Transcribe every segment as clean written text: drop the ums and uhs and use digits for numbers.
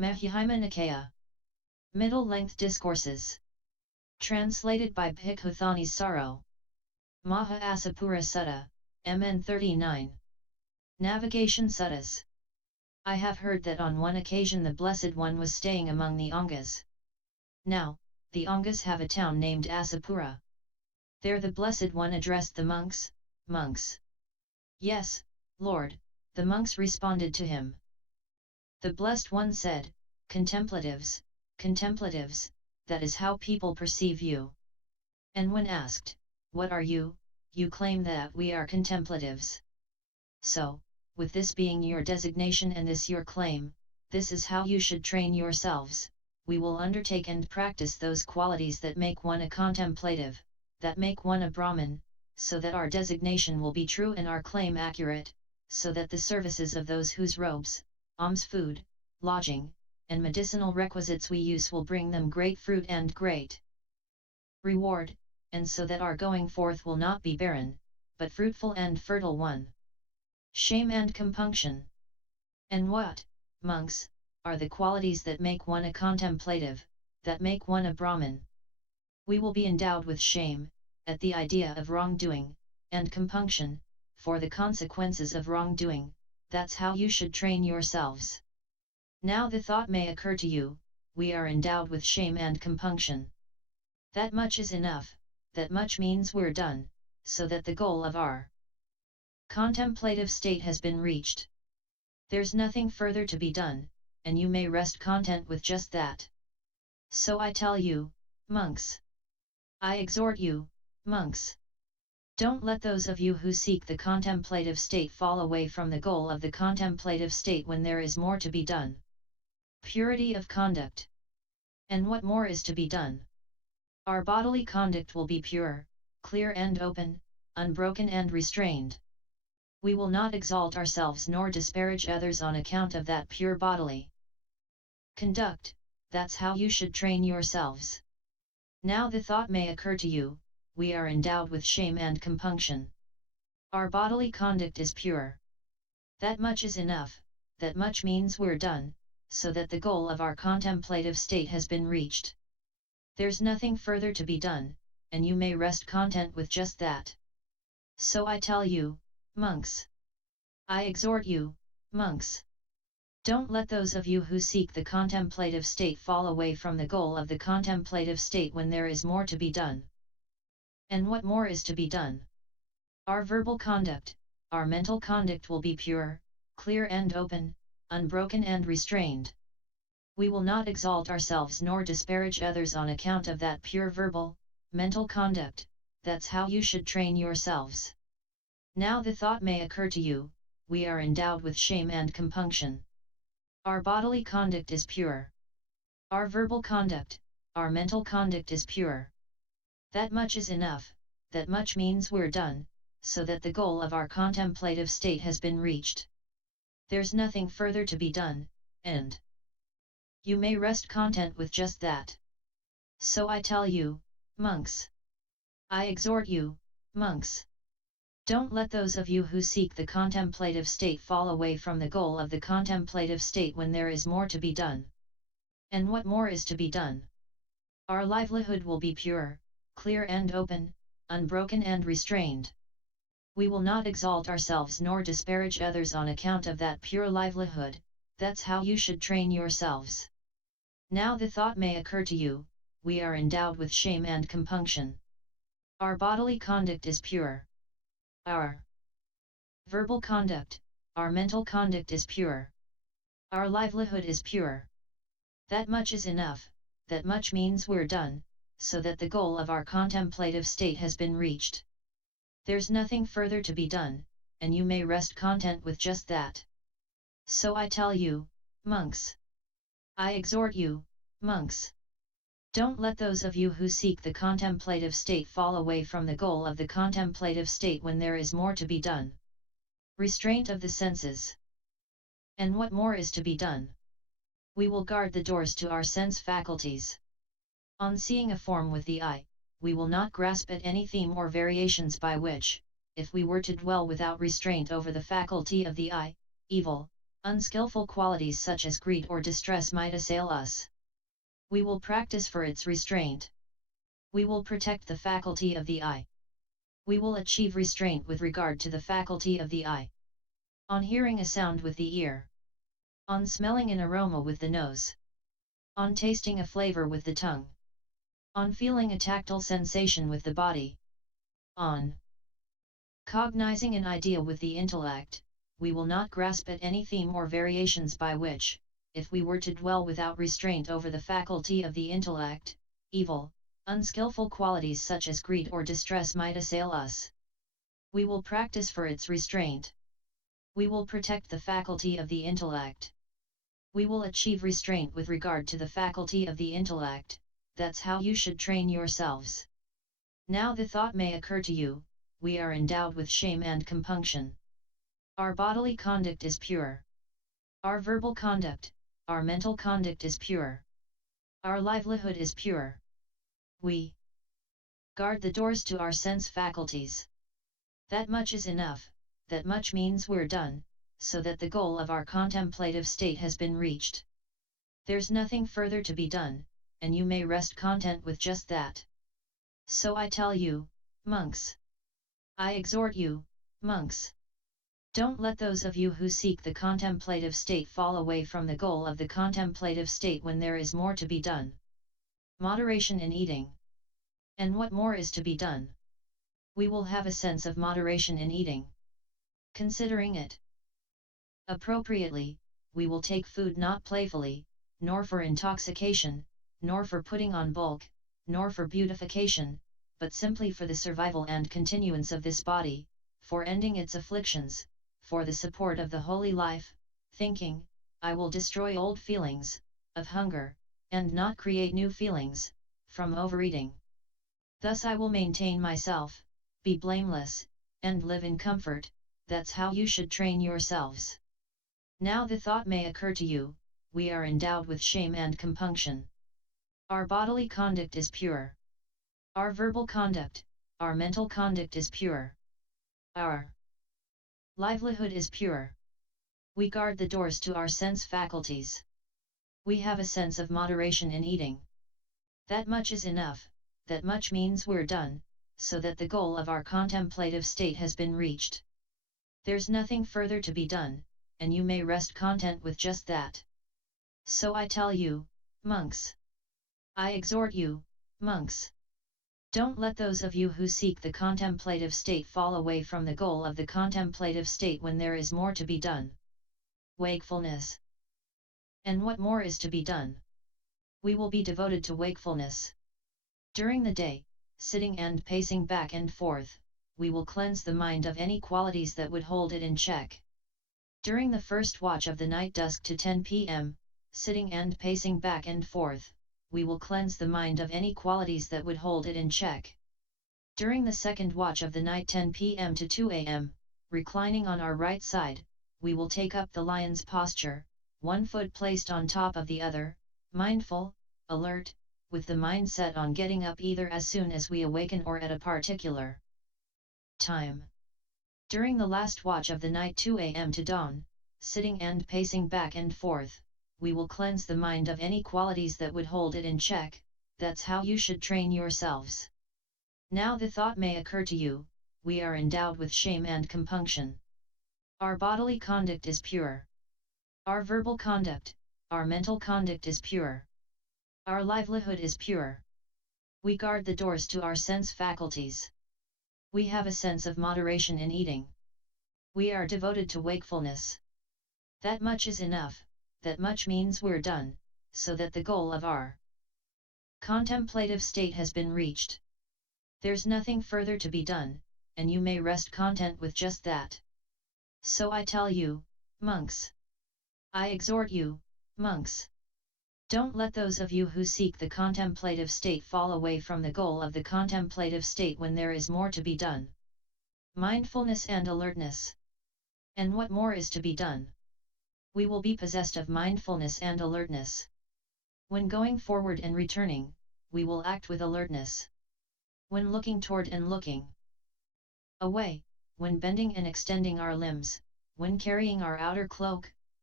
Mahihima Nikaya. Middle-length discourses. Translated by Bhikkhuthani Saro. Maha Asapura Sutta, MN 39. Navigation Suttas. I have heard that on one occasion the Blessed One was staying among the Angas. Now, the Angas have a town named Asapura. There the Blessed One addressed the monks, Monks. Yes, Lord, the monks responded to him. The Blessed One said, Contemplatives, contemplatives, that is how people perceive you. And when asked, what are you, you claim that we are contemplatives. So, with this being your designation and this your claim, this is how you should train yourselves. We will undertake and practice those qualities that make one a contemplative, that make one a Brahmin, so that our designation will be true and our claim accurate, so that the services of those whose robes, alms food, lodging, and medicinal requisites we use will bring them great fruit and great reward, and so that our going forth will not be barren, but fruitful and fertile one. Shame and compunction. And what, monks, are the qualities that make one a contemplative, that make one a Brahmin? We will be endowed with shame, at the idea of wrongdoing, and compunction, for the consequences of wrongdoing. That's how you should train yourselves. Now the thought may occur to you, we are endowed with shame and compunction. That much is enough, that much means we're done, so that the goal of our contemplative state has been reached. There's nothing further to be done, and you may rest content with just that. So I tell you, monks. I exhort you, monks. Don't let those of you who seek the contemplative state fall away from the goal of the contemplative state when there is more to be done. Purity of conduct. And what more is to be done? Our bodily conduct will be pure, clear and open, unbroken and restrained. We will not exalt ourselves nor disparage others on account of that pure bodily conduct. That's how you should train yourselves. Now the thought may occur to you, we are endowed with shame and compunction. Our bodily conduct is pure. That much is enough, that much means we're done, so that the goal of our contemplative state has been reached. There's nothing further to be done, and you may rest content with just that. So I tell you, monks. I exhort you, monks. Don't let those of you who seek the contemplative state fall away from the goal of the contemplative state when there is more to be done. And what more is to be done? Our verbal conduct, our mental conduct will be pure, clear and open, unbroken and restrained. We will not exalt ourselves nor disparage others on account of that pure verbal, mental conduct. That's how you should train yourselves. Now the thought may occur to you, we are endowed with shame and compunction. Our bodily conduct is pure. Our verbal conduct, our mental conduct is pure. That much is enough, that much means we're done, so that the goal of our contemplative state has been reached. There's nothing further to be done, and you may rest content with just that. So I tell you, monks. I exhort you, monks. Don't let those of you who seek the contemplative state fall away from the goal of the contemplative state when there is more to be done. And what more is to be done? Our livelihood will be pure, clear and open, unbroken and restrained. We will not exalt ourselves nor disparage others on account of that pure livelihood. That's how you should train yourselves. Now the thought may occur to you, we are endowed with shame and compunction. Our bodily conduct is pure. Our verbal conduct, our mental conduct is pure. Our livelihood is pure. That much is enough, that much means we're done, so that the goal of our contemplative state has been reached. There's nothing further to be done, and you may rest content with just that. So I tell you, monks. I exhort you, monks. Don't let those of you who seek the contemplative state fall away from the goal of the contemplative state when there is more to be done. Restraint of the senses. And what more is to be done? We will guard the doors to our sense faculties. On seeing a form with the eye, we will not grasp at any theme or variations by which, if we were to dwell without restraint over the faculty of the eye, evil, Unskillful qualities such as greed or distress might assail us. We will practice for its restraint. We will protect the faculty of the eye. We will achieve restraint with regard to the faculty of the eye. On hearing a sound with the ear. On smelling an aroma with the nose. On tasting a flavor with the tongue. On feeling a tactile sensation with the body. On cognizing an idea with the intellect, we will not grasp at any theme or variations by which, if we were to dwell without restraint over the faculty of the intellect, evil, unskillful qualities such as greed or distress might assail us. We will practice for its restraint. We will protect the faculty of the intellect. We will achieve restraint with regard to the faculty of the intellect. That's how you should train yourselves. Now the thought may occur to you, we are endowed with shame and compunction. Our bodily conduct is pure. Our verbal conduct, our mental conduct is pure. Our livelihood is pure. We guard the doors to our sense faculties. That much is enough, that much means we're done, so that the goal of our contemplative state has been reached. There's nothing further to be done, and you may rest content with just that. So I tell you, monks. I exhort you, monks. Don't let those of you who seek the contemplative state fall away from the goal of the contemplative state when there is more to be done. Moderation in eating. And what more is to be done? We will have a sense of moderation in eating. Considering it appropriately, we will take food not playfully, nor for intoxication, nor for putting on bulk, nor for beautification, but simply for the survival and continuance of this body, for ending its afflictions, for the support of the holy life, thinking, I will destroy old feelings, of hunger, and not create new feelings, from overeating. Thus I will maintain myself, be blameless, and live in comfort. That's how you should train yourselves. Now the thought may occur to you, we are endowed with shame and compunction. Our bodily conduct is pure. Our verbal conduct, our mental conduct is pure. Our livelihood is pure. We guard the doors to our sense faculties. We have a sense of moderation in eating. That much is enough, that much means we're done, so that the goal of our contemplative state has been reached. There's nothing further to be done, and you may rest content with just that. So I tell you, monks. I exhort you, monks. Don't let those of you who seek the contemplative state fall away from the goal of the contemplative state when there is more to be done. Wakefulness. And what more is to be done? We will be devoted to wakefulness. During the day, sitting and pacing back and forth, we will cleanse the mind of any qualities that would hold it in check. During the first watch of the night dusk to 10 p.m., sitting and pacing back and forth, we will cleanse the mind of any qualities that would hold it in check. During the second watch of the night 10 p.m. to 2 a.m., reclining on our right side, we will take up the lion's posture, one foot placed on top of the other, mindful, alert, with the mind set on getting up either as soon as we awaken or at a particular time. During the last watch of the night 2 a.m. to dawn, sitting and pacing back and forth, we will cleanse the mind of any qualities that would hold it in check. That's how you should train yourselves. Now the thought may occur to you, we are endowed with shame and compunction. Our bodily conduct is pure. Our verbal conduct, our mental conduct is pure. Our livelihood is pure. We guard the doors to our sense faculties. We have a sense of moderation in eating. We are devoted to wakefulness. That much is enough, that much means we're done, so that the goal of our contemplative state has been reached. There's nothing further to be done, and you may rest content with just that. So I tell you, monks. I exhort you, monks. Don't let those of you who seek the contemplative state fall away from the goal of the contemplative state when there is more to be done. Mindfulness and alertness. And what more is to be done? We will be possessed of mindfulness and alertness. When going forward and returning, we will act with alertness. When looking toward and looking away, when bending and extending our limbs, when carrying our outer cloak,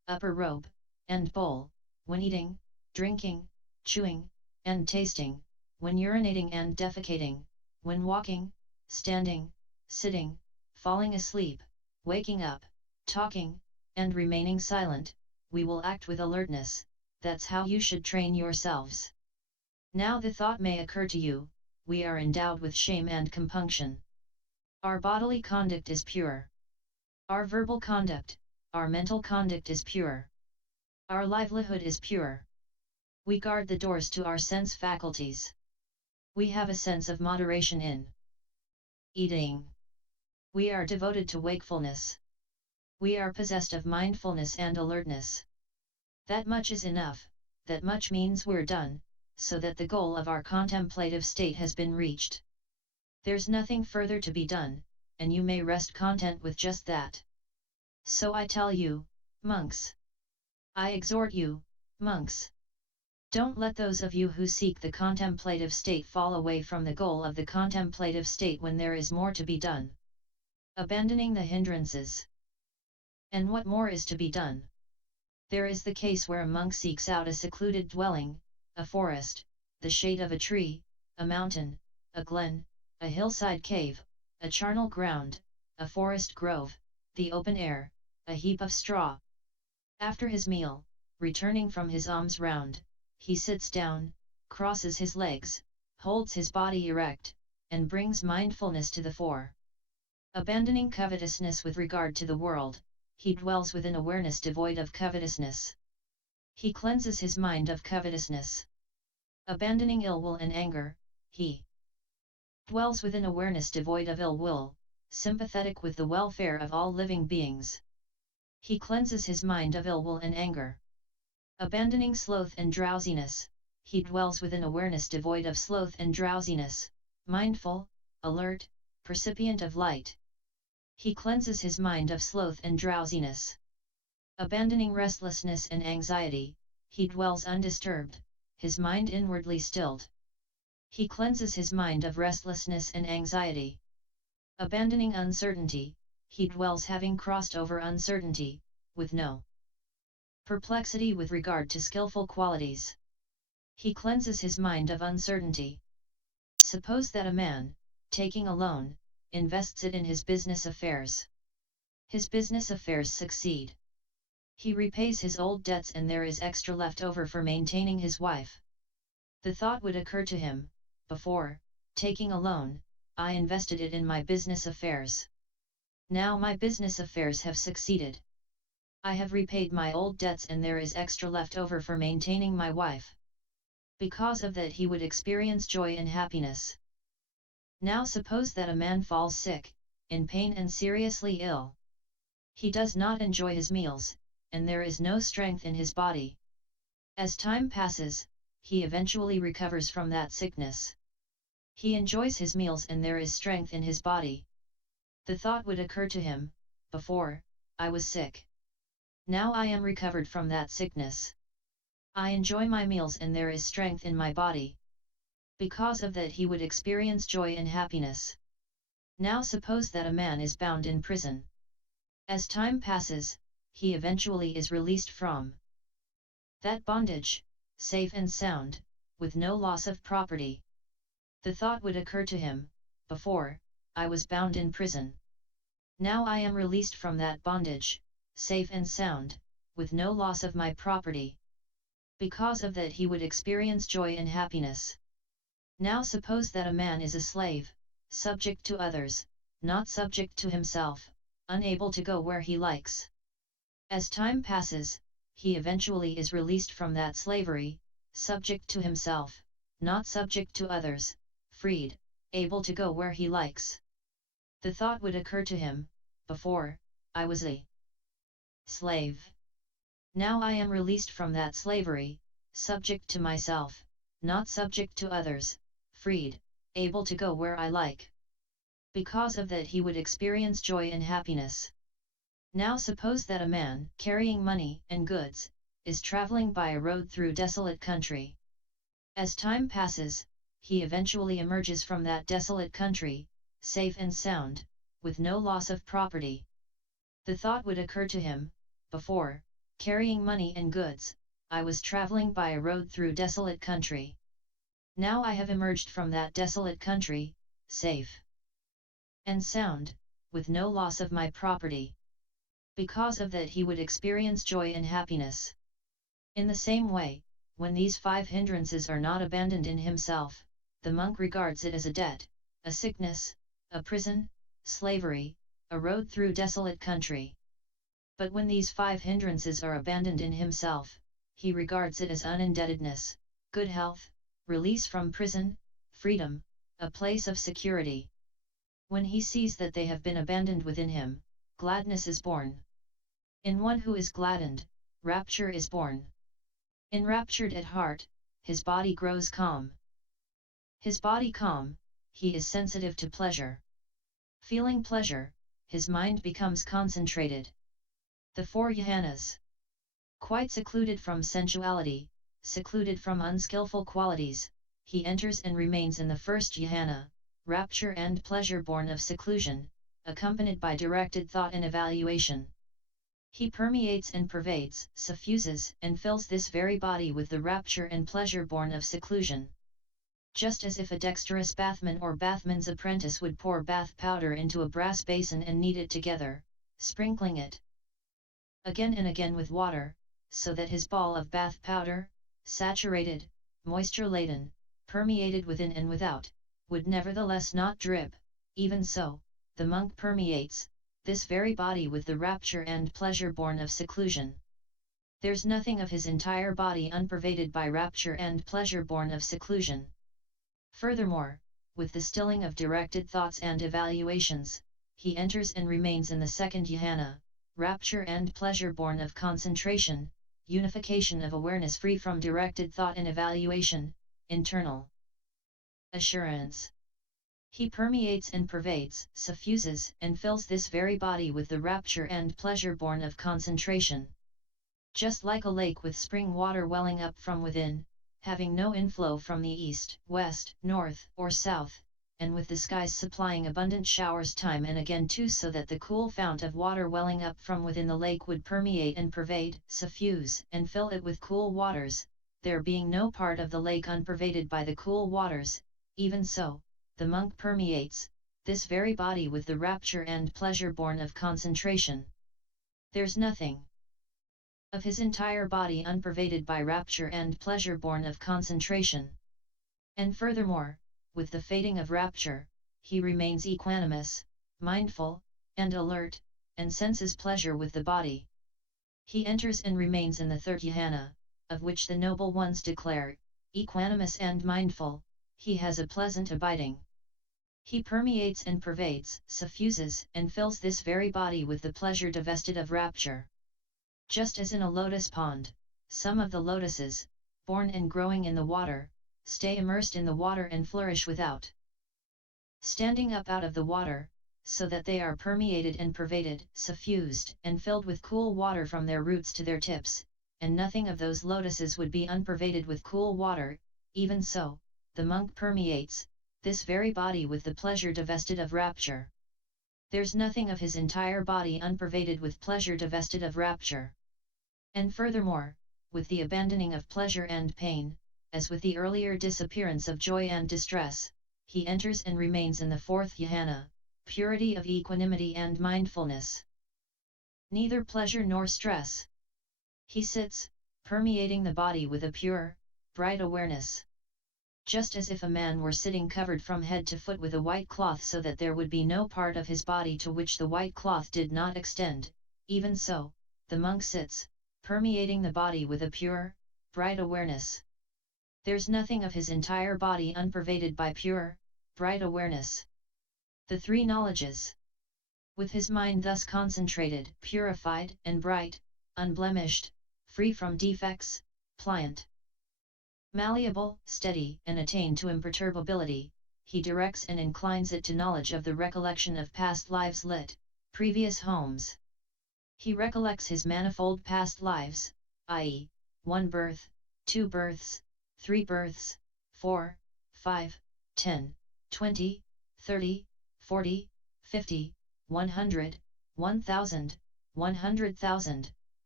upper robe, and bowl, when eating, drinking, chewing, and tasting, when urinating and defecating, when walking, standing, sitting, falling asleep, waking up, talking, and remaining silent, we will act with alertness. That's how you should train yourselves. Now the thought may occur to you, we are endowed with shame and compunction. Our bodily conduct is pure. Our verbal conduct, our mental conduct is pure. Our livelihood is pure. We guard the doors to our sense faculties. We have a sense of moderation in eating. We are devoted to wakefulness. We are possessed of mindfulness and alertness. That much is enough, that much means we're done, so that the goal of our contemplative state has been reached. There's nothing further to be done, and you may rest content with just that. So I tell you, monks. I exhort you, monks. Don't let those of you who seek the contemplative state fall away from the goal of the contemplative state when there is more to be done. Abandoning the hindrances. And what more is to be done? There is the case where a monk seeks out a secluded dwelling, a forest, the shade of a tree, a mountain, a glen, a hillside cave, a charnel ground, a forest grove, the open air, a heap of straw. After his meal, returning from his alms round, he sits down, crosses his legs, holds his body erect, and brings mindfulness to the fore. Abandoning covetousness with regard to the world, he dwells within awareness devoid of covetousness. He cleanses his mind of covetousness. Abandoning ill will and anger, he dwells within awareness devoid of ill will, sympathetic with the welfare of all living beings. He cleanses his mind of ill will and anger. Abandoning sloth and drowsiness, he dwells within awareness devoid of sloth and drowsiness, mindful, alert, percipient of light. He cleanses his mind of sloth and drowsiness. Abandoning restlessness and anxiety, he dwells undisturbed, his mind inwardly stilled. He cleanses his mind of restlessness and anxiety. Abandoning uncertainty, he dwells having crossed over uncertainty, with no perplexity with regard to skillful qualities. He cleanses his mind of uncertainty. Suppose that a man, taking a loan, invests it in his business affairs. His business affairs succeed. He repays his old debts and there is extra left over for maintaining his wife. The thought would occur to him, before taking a loan, I invested it in my business affairs. Now my business affairs have succeeded. I have repaid my old debts and there is extra left over for maintaining my wife. Because of that he would experience joy and happiness. Now suppose that a man falls sick, in pain and seriously ill. He does not enjoy his meals, and there is no strength in his body. As time passes, he eventually recovers from that sickness. He enjoys his meals and there is strength in his body. The thought would occur to him, before, I was sick. Now I am recovered from that sickness. I enjoy my meals and there is strength in my body. Because of that he would experience joy and happiness. Now suppose that a man is bound in prison. As time passes, he eventually is released from that bondage, safe and sound, with no loss of property. The thought would occur to him, before, I was bound in prison. Now I am released from that bondage, safe and sound, with no loss of my property. Because of that he would experience joy and happiness. Now suppose that a man is a slave, subject to others, not subject to himself, unable to go where he likes. As time passes, he eventually is released from that slavery, subject to himself, not subject to others, freed, able to go where he likes. The thought would occur to him, before, I was a slave. Now I am released from that slavery, subject to myself, not subject to others, freed, able to go where I like. Because of that he would experience joy and happiness. Now suppose that a man, carrying money and goods, is traveling by a road through desolate country. As time passes, he eventually emerges from that desolate country, safe and sound, with no loss of property. The thought would occur to him, before, carrying money and goods, I was traveling by a road through desolate country. Now I have emerged from that desolate country, safe and sound, with no loss of my property. Because of that he would experience joy and happiness. In the same way, when these 5 hindrances are not abandoned in himself, the monk regards it as a debt, a sickness, a prison, slavery, a road through desolate country. But when these 5 hindrances are abandoned in himself, he regards it as unindebtedness, good health, release from prison, freedom, a place of security. When he sees that they have been abandoned within him, gladness is born. In one who is gladdened, rapture is born. Enraptured at heart, his body grows calm. His body calm, he is sensitive to pleasure. Feeling pleasure, his mind becomes concentrated. The 4 jhanas. Quite secluded from sensuality, secluded from unskillful qualities, he enters and remains in the first jhana, rapture and pleasure born of seclusion, accompanied by directed thought and evaluation. He permeates and pervades, suffuses and fills this very body with the rapture and pleasure born of seclusion. Just as if a dexterous bathman or bathman's apprentice would pour bath powder into a brass basin and knead it together, sprinkling it again and again with water, so that his ball of bath powder, saturated, moisture-laden, permeated within and without, would nevertheless not drip, even so, the monk permeates this very body with the rapture and pleasure born of seclusion. There's nothing of his entire body unpervaded by rapture and pleasure born of seclusion. Furthermore, with the stilling of directed thoughts and evaluations, he enters and remains in the second jhana, rapture and pleasure born of concentration, unification of awareness free from directed thought and evaluation, internal assurance. He permeates and pervades, suffuses and fills this very body with the rapture and pleasure born of concentration. Just like a lake with spring water welling up from within, having no inflow from the east, west, north, or south, and with the skies supplying abundant showers time and again too, so that the cool fount of water welling up from within the lake would permeate and pervade, suffuse and fill it with cool waters, there being no part of the lake unpervaded by the cool waters, even so, the monk permeates this very body with the rapture and pleasure born of concentration. There's nothing of his entire body unpervaded by rapture and pleasure born of concentration. And furthermore, with the fading of rapture, he remains equanimous, mindful, and alert, and senses pleasure with the body. He enters and remains in the third jhana, of which the noble ones declare, equanimous and mindful, he has a pleasant abiding. He permeates and pervades, suffuses and fills this very body with the pleasure divested of rapture. Just as in a lotus pond, some of the lotuses, born and growing in the water, stay immersed in the water and flourish without standing up out of the water, so that they are permeated and pervaded, suffused and filled with cool water from their roots to their tips, and nothing of those lotuses would be unpervaded with cool water, even so, the monk permeates this very body with the pleasure divested of rapture. There's nothing of his entire body unpervaded with pleasure divested of rapture. And furthermore, with the abandoning of pleasure and pain, as with the earlier disappearance of joy and distress, he enters and remains in the fourth jhana, purity of equanimity and mindfulness. Neither pleasure nor stress. He sits, permeating the body with a pure, bright awareness. Just as if a man were sitting covered from head to foot with a white cloth, so that there would be no part of his body to which the white cloth did not extend, even so, the monk sits, permeating the body with a pure, bright awareness. There's nothing of his entire body unpervaded by pure, bright awareness. The 3 knowledges. With his mind thus concentrated, purified and bright, unblemished, free from defects, pliant, malleable, steady and attained to imperturbability, he directs and inclines it to knowledge of the recollection of past lives lit, previous homes. He recollects his manifold past lives, i.e., 1 birth, 2 births, 3 births, 4, 5, 10, 20, 30, 40, 50, 100, 1000, 100,000,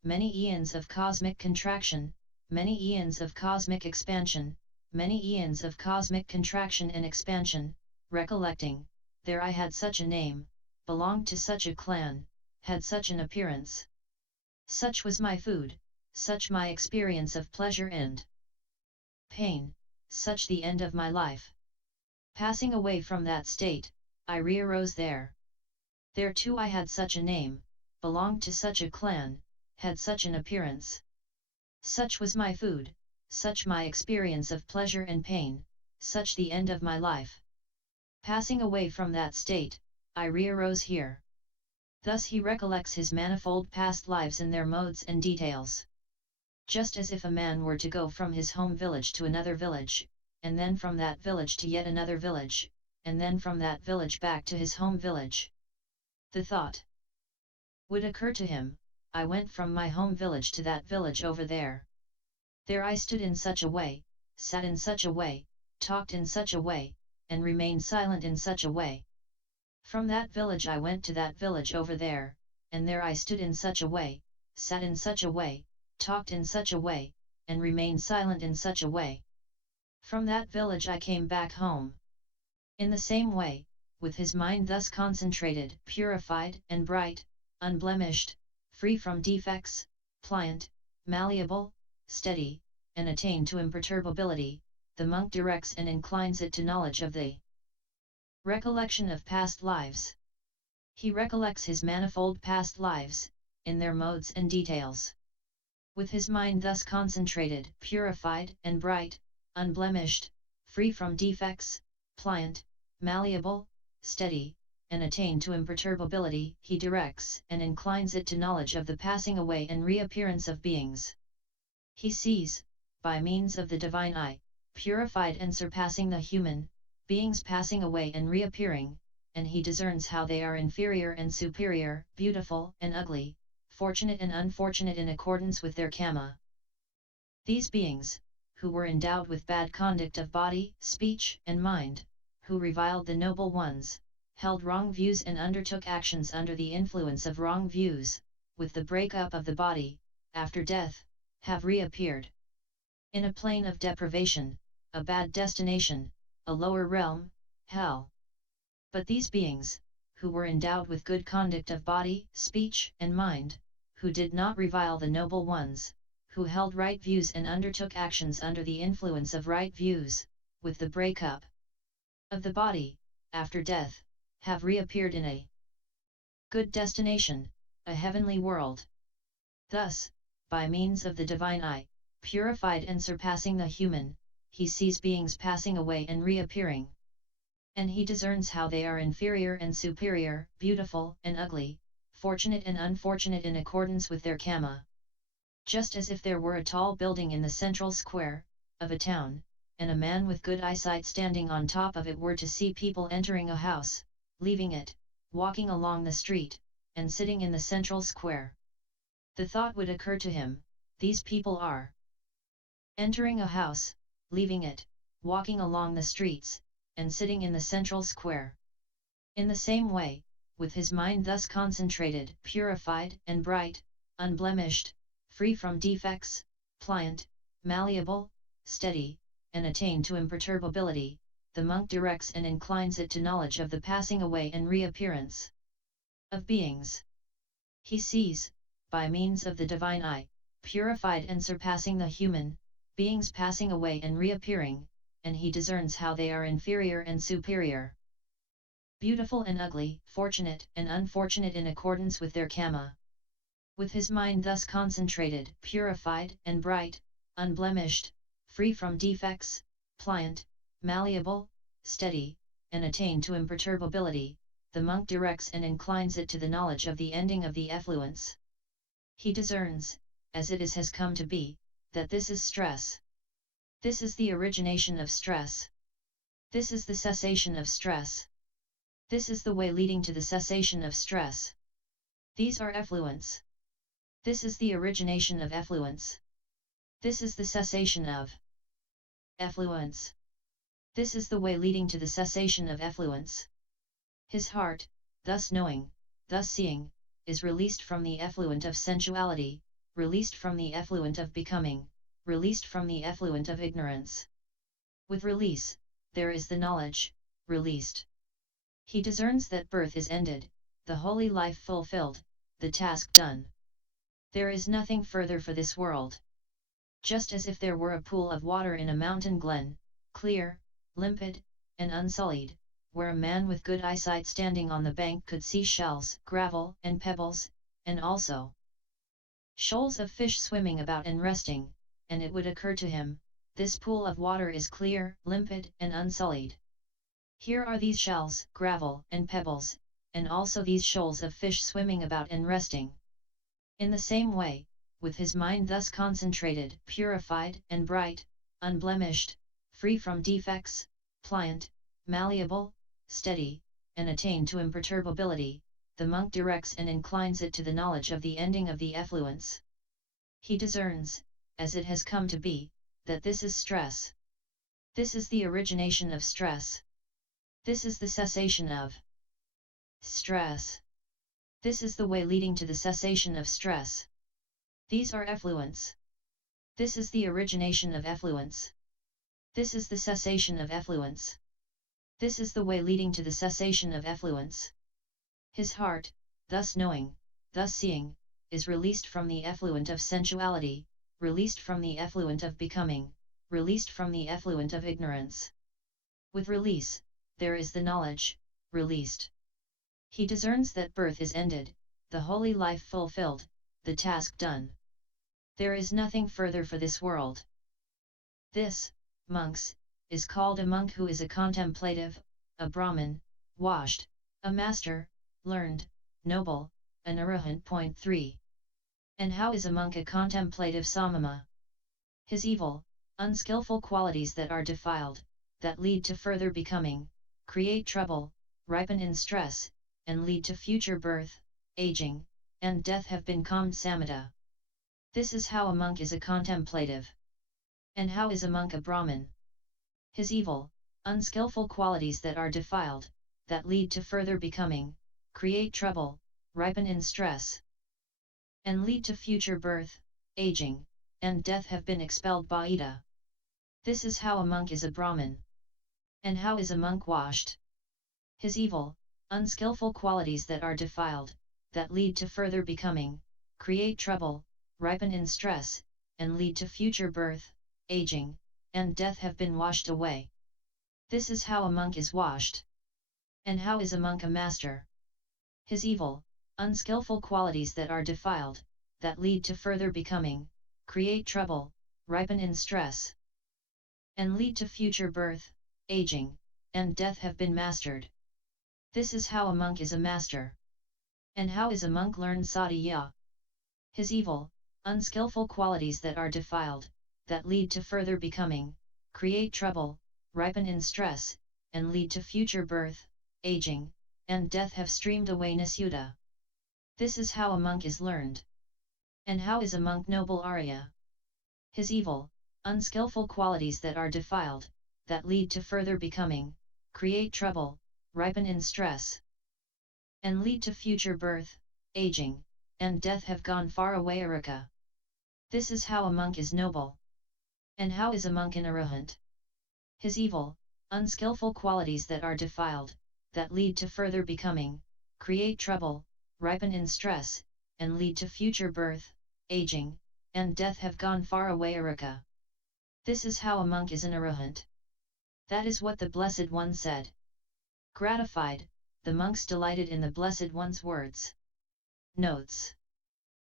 many eons of cosmic contraction, many eons of cosmic expansion, many eons of cosmic contraction and expansion, recollecting, there I had such a name, belonged to such a clan, had such an appearance. Such was my food, such my experience of pleasure and pain, such the end of my life. Passing away from that state, I re-arose there. There too I had such a name, belonged to such a clan, had such an appearance. Such was my food, such my experience of pleasure and pain, such the end of my life. Passing away from that state, I re-arose here. Thus he recollects his manifold past lives in their modes and details. Just as if a man were to go from his home village to another village, and then from that village to yet another village, and then from that village back to his home village. The thought would occur to him, I went from my home village to that village over there. There I stood in such a way, sat in such a way, talked in such a way, and remained silent in such a way. From that village I went to that village over there, and there I stood in such a way, sat in such a way, talked in such a way, and remained silent in such a way. From that village I came back home. In the same way, with his mind thus concentrated, purified and bright, unblemished, free from defects, pliant, malleable, steady, and attained to imperturbability, the monk directs and inclines it to knowledge of the recollection of past lives. He recollects his manifold past lives, in their modes and details. With his mind thus concentrated, purified and bright, unblemished, free from defects, pliant, malleable, steady, and attained to imperturbability, he directs and inclines it to knowledge of the passing away and reappearance of beings. He sees, by means of the divine eye, purified and surpassing the human, beings passing away and reappearing, and he discerns how they are inferior and superior, beautiful and ugly, fortunate and unfortunate in accordance with their karma. These beings, who were endowed with bad conduct of body, speech, and mind, who reviled the noble ones, held wrong views and undertook actions under the influence of wrong views, with the break-up of the body, after death, have reappeared in a plane of deprivation, a bad destination, a lower realm, hell. But these beings, who were endowed with good conduct of body, speech, and mind, who did not revile the noble ones, who held right views and undertook actions under the influence of right views, with the break-up of the body, after death, have reappeared in a good destination, a heavenly world. Thus, by means of the divine eye, purified and surpassing the human, he sees beings passing away and reappearing. And he discerns how they are inferior and superior, beautiful and ugly, fortunate and unfortunate in accordance with their karma. Just as if there were a tall building in the central square of a town, and a man with good eyesight standing on top of it were to see people entering a house, leaving it, walking along the street, and sitting in the central square. The thought would occur to him, these people are entering a house, leaving it, walking along the streets, and sitting in the central square. In the same way, with his mind thus concentrated, purified and bright, unblemished, free from defects, pliant, malleable, steady, and attained to imperturbability, the monk directs and inclines it to knowledge of the passing away and reappearance of beings. He sees, by means of the divine eye, purified and surpassing the human, beings passing away and reappearing, and he discerns how they are inferior and superior, beautiful and ugly, fortunate and unfortunate in accordance with their karma. With his mind thus concentrated, purified and bright, unblemished, free from defects, pliant, malleable, steady, and attained to imperturbability, the monk directs and inclines it to the knowledge of the ending of the effluence. He discerns, as it has come to be, that this is stress. This is the origination of stress. This is the cessation of stress. This is the way leading to the cessation of stress. These are effluents. This is the origination of effluents. This is the cessation of effluents. This is the way leading to the cessation of effluents. His heart, thus knowing, thus seeing, is released from the effluent of sensuality, released from the effluent of becoming, released from the effluent of ignorance. With release, there is the knowledge, released. He discerns that birth is ended, the holy life fulfilled, the task done. There is nothing further for this world. Just as if there were a pool of water in a mountain glen, clear, limpid, and unsullied, where a man with good eyesight standing on the bank could see shells, gravel, and pebbles, and also shoals of fish swimming about and resting, and it would occur to him, this pool of water is clear, limpid, and unsullied. Here are these shells, gravel, and pebbles, and also these shoals of fish swimming about and resting. In the same way, with his mind thus concentrated, purified, and bright, unblemished, free from defects, pliant, malleable, steady, and attained to imperturbability, the monk directs and inclines it to the knowledge of the ending of the effluence. He discerns, as it has come to be, that this is stress. This is the origination of stress. This is the cessation of stress. This is the way leading to the cessation of stress. These are effluents. This is the origination of effluence. This is the cessation of effluence. This is the way leading to the cessation of effluence. His heart, thus knowing, thus seeing, is released from the effluent of sensuality, released from the effluent of becoming, released from the effluent of ignorance. With release, there is the knowledge, released. He discerns that birth is ended, the holy life fulfilled, the task done. There is nothing further for this world. This, monks, is called a monk who is a contemplative, a Brahmin, washed, a master, learned, noble, an arahant. 3. And how is a monk a contemplative samama? His evil, unskillful qualities that are defiled, that lead to further becoming, create trouble, ripen in stress, and lead to future birth, aging, and death have been calmed samatha. This is how a monk is a contemplative. And how is a monk a Brahmin? His evil, unskillful qualities that are defiled, that lead to further becoming, create trouble, ripen in stress, and lead to future birth, aging, and death have been expelled bhaita. This is how a monk is a Brahmin. And how is a monk washed? His evil, unskillful qualities that are defiled, that lead to further becoming, create trouble, ripen in stress, and lead to future birth, aging, and death have been washed away. This is how a monk is washed. And how is a monk a master? His evil, unskillful qualities that are defiled, that lead to further becoming, create trouble, ripen in stress, and lead to future birth, aging, and death have been mastered. This is how a monk is a master. And how is a monk learned sadhya? His evil, unskillful qualities that are defiled, that lead to further becoming, create trouble, ripen in stress, and lead to future birth, aging, and death have streamed away nisyuddha. This is how a monk is learned. And how is a monk noble arya? His evil, unskillful qualities that are defiled, that lead to further becoming, create trouble, ripen in stress, and lead to future birth, aging, and death have gone far away erect. This is how a monk is noble. And how is a monk an arahant? His evil, unskillful qualities that are defiled, that lead to further becoming, create trouble, ripen in stress, and lead to future birth, aging, and death have gone far away erect. This is how a monk is an arahant. That is what the Blessed One said. Gratified, the monks delighted in the Blessed One's words. Notes.